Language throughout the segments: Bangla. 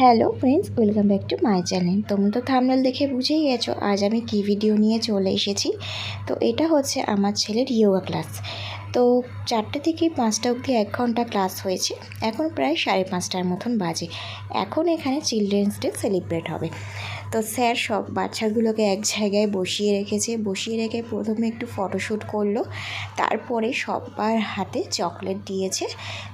Hello friends, welcome back to my channel. তোমরা তো থামনেল দেখে বুঝেই গেছো, আজ আমি কী ভিডিও নিয়ে চলে এসেছি। তো এটা হচ্ছে আমার ছেলের ইয়োগা ক্লাস তো চারটে থেকে পাঁচটা অবধি এক ঘণ্টা ক্লাস হয়েছে, এখন প্রায় সাড়ে পাঁচটার মতন বাজে। এখন এখানে চিলড্রেন্স ডে সেলিব্রেট হবে। তো স্যার, সব বাচ্চাগুলোকে এক জায়গায় বসিয়ে রেখেছে। বসিয়ে রেখে প্রথমে একটু ফটোশ্যুট করল। তারপরে সবার হাতে চকলেট দিয়েছে।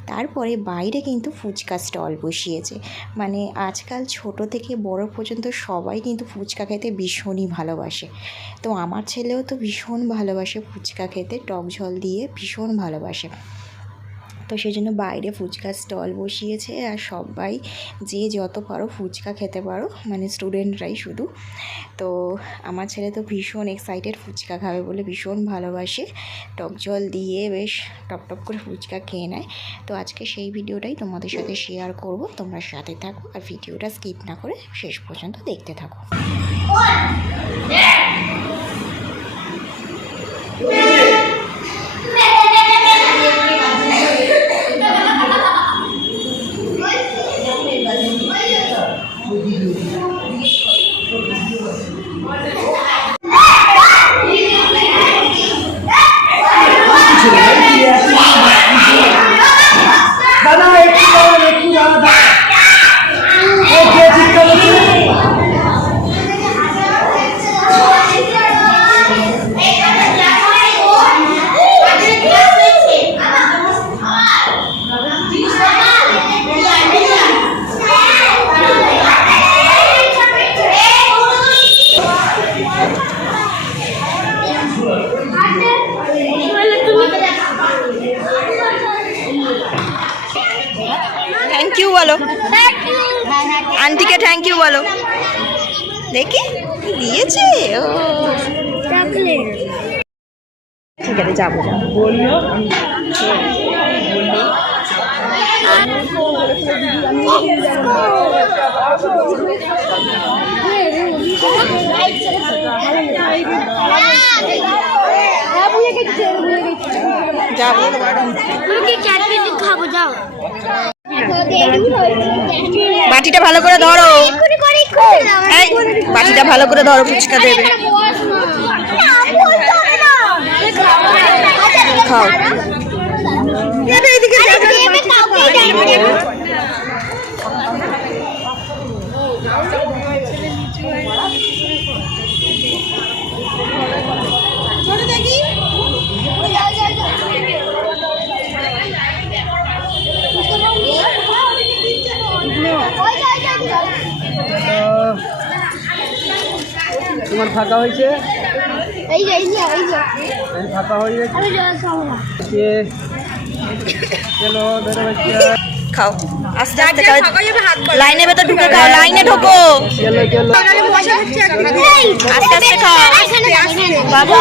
তারপরে বাইরে কিন্তু ফুচকা স্টল বসিয়েছে। মানে আজকাল ছোট থেকে বড় পর্যন্ত সবাই কিন্তু ফুচকা খেতে ভীষণই ভালোবাসে। তো আমার ছেলেও তো ভীষণ ভালোবাসে ফুচকা খেতে। টক ঝল দিয়ে ভীষণ ভালোবাসে। তো সেই জন্য বাইরে ফুচকার স্টল বসিয়েছে আর সবাই যে যত পারো ফুচকা খেতে পারো মানে স্টুডেন্টরাই শুধু। তো আমার ছেলে তো ভীষণ এক্সাইটেড ফুচকা খাবে বলে ভীষণ ভালোবাসে। টক জল দিয়ে বেশ টপ টপ করে ফুচকা খেয়ে নেয়। তো আজকে সেই ভিডিওটাই তোমাদের সাথে শেয়ার করব। তোমরা সাথে থাকো আর ভিডিওটা স্কিপ না করে শেষ পর্যন্ত দেখতে থাকো দাদা একটু দাঁড়ান একটু দাঁড়ান ও কে চিৎকার করছে? থ্যাংক ইউ বলো। আন্টিকে থ্যাংক ইউ বলো। দেখি দিয়েছে? ও। ঠিক আছে যাব যাব। খাব যাও বাটিটা ভালো করে ধরো। বাটিটা ভালো করে ধরো ফুচকা দেবে। খাও। তোমার ফাঁকা হয়েছে? ফাঁকা হয়ে গেছি। চলো ধরো খাও। আস্তে আস্তে খাও। লাইনে ভেতর ঢুকে খাও। লাইনে ঢোকো। চলো চলো আস্তে আস্তে খাও। বাবু।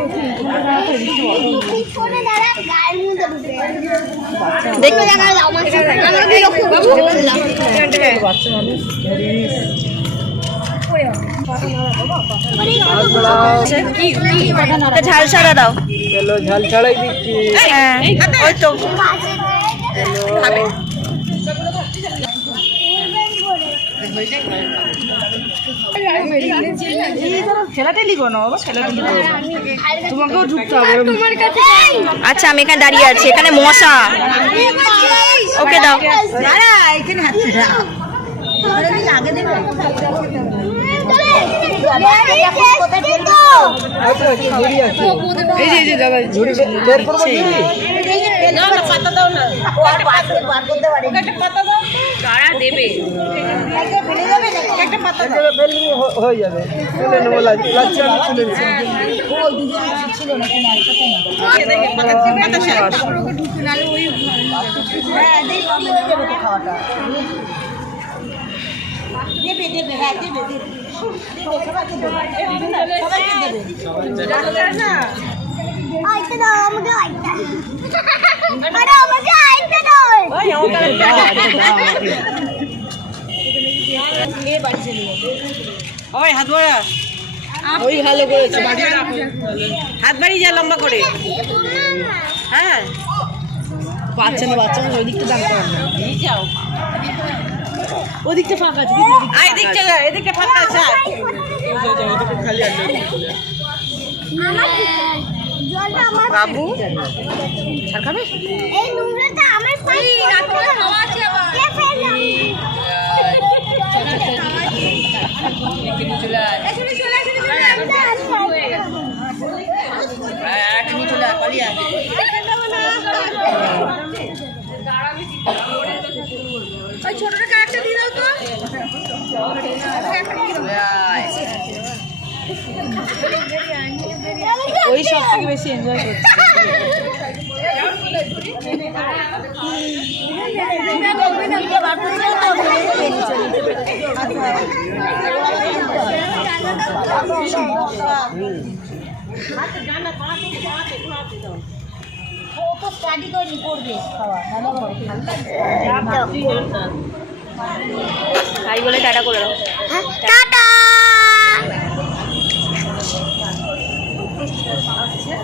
গাছটা শরীর খারাপ করবে দেখবে বাচ্চা মানুষ ঝাল ছাড়া দাও। ঝাল ছাড়াই দিচ্ছি। হ্যাঁ ওই তো খাবে তোমাকেও ঢুকতে হবে তোমার কাছে আচ্ছা আমি এখানে দাঁড়িয়ে আছি এখানে মশা। ওকে দাও। আচ্ছা আচ্ছা ঝুড়ি আছে এই যে এই যে দাদা ঝুড়ি বে- বের করব ঝুড়ি একেবারে ফেলে দিলে হ- হয়ে যাবে। তুলে নেব লাগ- লাগছে আমি তুলে নিচ্ছি। আইতে দাও আমাকে আইতে আমাকে ওই হাত ওই ভালো করেছে। হাত বাড়িয়ে যা লম্বা করে। হ্যাঁ। বাচ্চা না বাচ্চা ওই দিকটা দান করার না যাও ওদিকটা ফাঁকা আছে আই দিকটা এদিকটা ফাঁকা আছে বাবু আর খাবে? নোংরাটা আমার পায়ে হাওয়া ওই সব থেকে বেশি এনজয় করছে। টাটা। আসছে